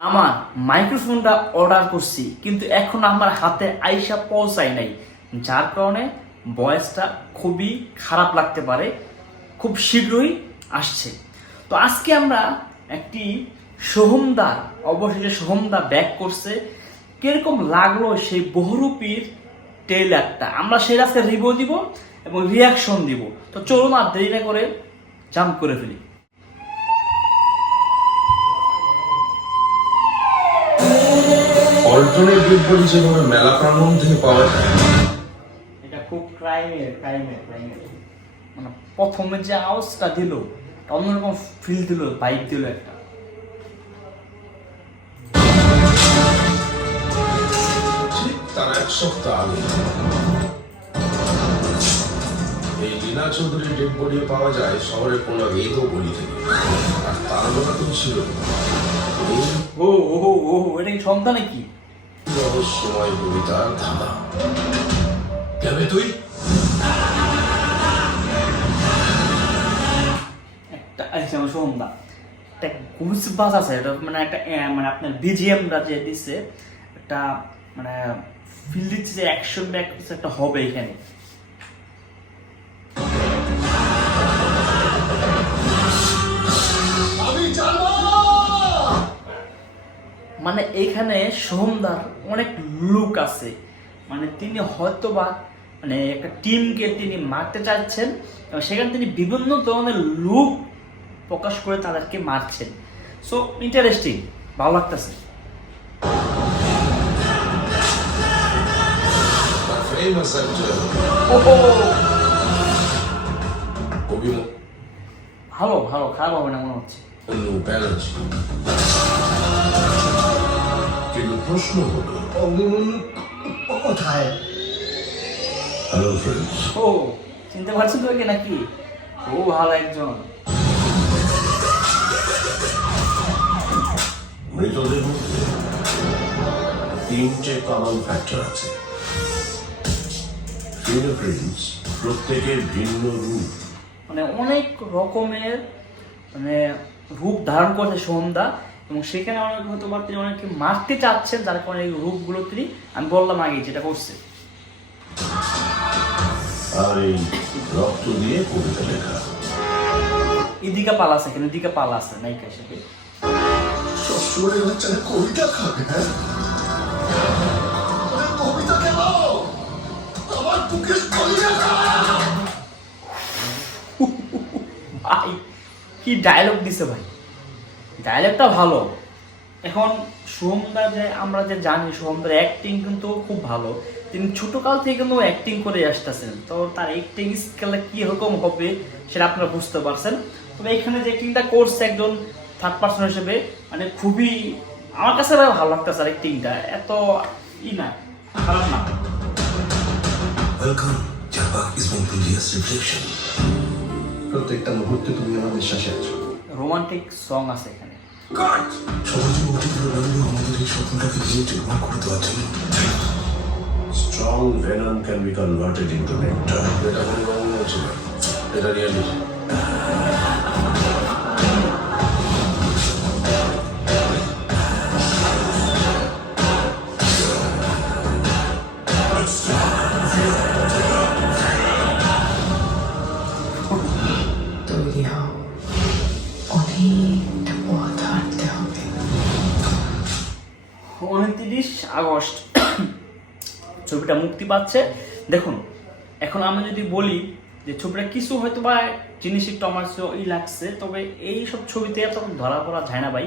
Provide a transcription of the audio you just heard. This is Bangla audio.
আমার মাইক্রোফোনটা অর্ডার করছি কিন্তু এখন আমার হাতে আইসা পৌঁছায় নাই, যার কারণে ভয়েসটা খুবই খারাপ লাগতে পারে। খুব শীঘ্রই আসছে। তো আজকে আমরা একটি সোহমদা, অবশেষে সোহমদা ব্যাক করছে। কিরকম লাগলো সেই বহুরূপীর ট্রেলারটা, আমরা সেই আজকে রিভিউ দিব এবং রিয়াকশন দিব। তো চলুন আর দেরি না করে জাম্প করে ফেলি। অল্টারনেট বডি যেভাবে মেলা প্রাঙ্গণ থেকে পাওয়া যায়, এটা খুব ক্রাইমের মানে প্রথমে যে আওয়াজটা দিল অন্যরকম ফিল দিল, ভাইব দিল একটা। ঠিক তার এক সপ্তাহ আগে এই লীনা চৌধুরীর ডেড বডি পাওয়া যায় শহরের কোনো এগো গলি থেকে। আর তার লোকাতেই ছিল এই এটা কি সন্তান নাকি? রহস্যময় কবিতার ধাঁধা। যাবে তুই? একটা আমার সোহমদা একটা গুজ বাজ আছে, এটা মানে একটা মানে আপনার বিজিএমটা যে দিচ্ছে একটা মানে ফিল দিচ্ছে যে অ্যাকশন ব্যাক একটা হবে এখানে। মানে এইখানে সোহমদার অনেক লুক আছে, মানে তিনি হয়তোবা মানে একটা টিমকে তিনি মারতে চাচ্ছেন এবং সেখানে তিনি বিভিন্ন ধরনের লুক প্রকাশ করে তাদেরকে মারছেন। সো ইন্টারেস্টিং, ভালো লাগতেছে। ফেমাস অ্যাক্টর ভালো ভালো, খারাপ হবে না মনে হচ্ছে। ব্যানার্জি। কিন্তু প্রশ্ন হলো, কোথায়? হ্যালো ফ্রেন্ডস, ও চিনতে পারছেন তো একে নাকি? ও ভালো একজন। মৃতদের মধ্যে 3টে কমন ফ্যাক্টর আছে। ফিঙ্গারপ্রিন্টস প্রত্যেকের ভিন্ন রূপ। মানে অনেক রকমের মানে রূপ ধারণ করছে সোহমদা এবং সেখানে অনেক হয়তো বা তিনি অনেকে মারতে চাচ্ছেন, যার কারণে এই রূপগুলো তিনি, আমি বললাম আগে যেটা করছে। আর এই রক্ত দিয়ে কবিতা লেখা। ইদিকা পাল আছে, এখানে ইদিকা পাল আছে নায়িকা হিসেবে। সবসময় বাচ্চারা কবিতা খাবে, হ্যাঁ? কবিতা কেন? আমার বুকের কলিজা খাও। ভাই কি ডায়লগ দিছে ভাই, ডায়লগটা ভালো। এখন সোহমদা যে আমরা যে জানি সোহমদার অ্যাক্টিং কিন্তু খুব ভালো, তিনি ছোটকাল থেকে কিন্তু অ্যাক্টিং করে আসতেছেন। তো তার অ্যাক্টিং স্কিলটা কি রকম হবে সেটা আপনারা বুঝতে পারছেন। তবে এখানে যে অ্যাক্টিংটা করছে একজন থার্ড পার্সন হিসেবে, মানে খুবই আমার কাছে ভালো লাগতেছে। আর অ্যাক্টিংটা এত না, খারাপ না। Welcome, Japa is my previous reflection. প্রত্যেকটা মুহূর্তে তুমি আমার বিশ্বাসে আছো। রোমান্টিক সং আছে এখানে। God! সবাই যে উঠেগুলো লাগলো আমাদের এই স্বপ্নটাকে দিয়ে নির্মাণ করে দেওয়ার জন্য। Strong venom can be converted into nectar. এটা কোনো রঙ ছিল, এটা রিয়ালিটি। তৈরি হও, অনেকটা পথ হাঁটতে হবে। 29 আগস্ট ছবিটা মুক্তি পাচ্ছে। দেখুন এখন আমি যদি বলি যে ছবিটা কিছু হয়তো বা জিনিস একটু আমার লাগছে, তবে এই সব ছবিতে এত ধরা পড়া যায় না ভাই।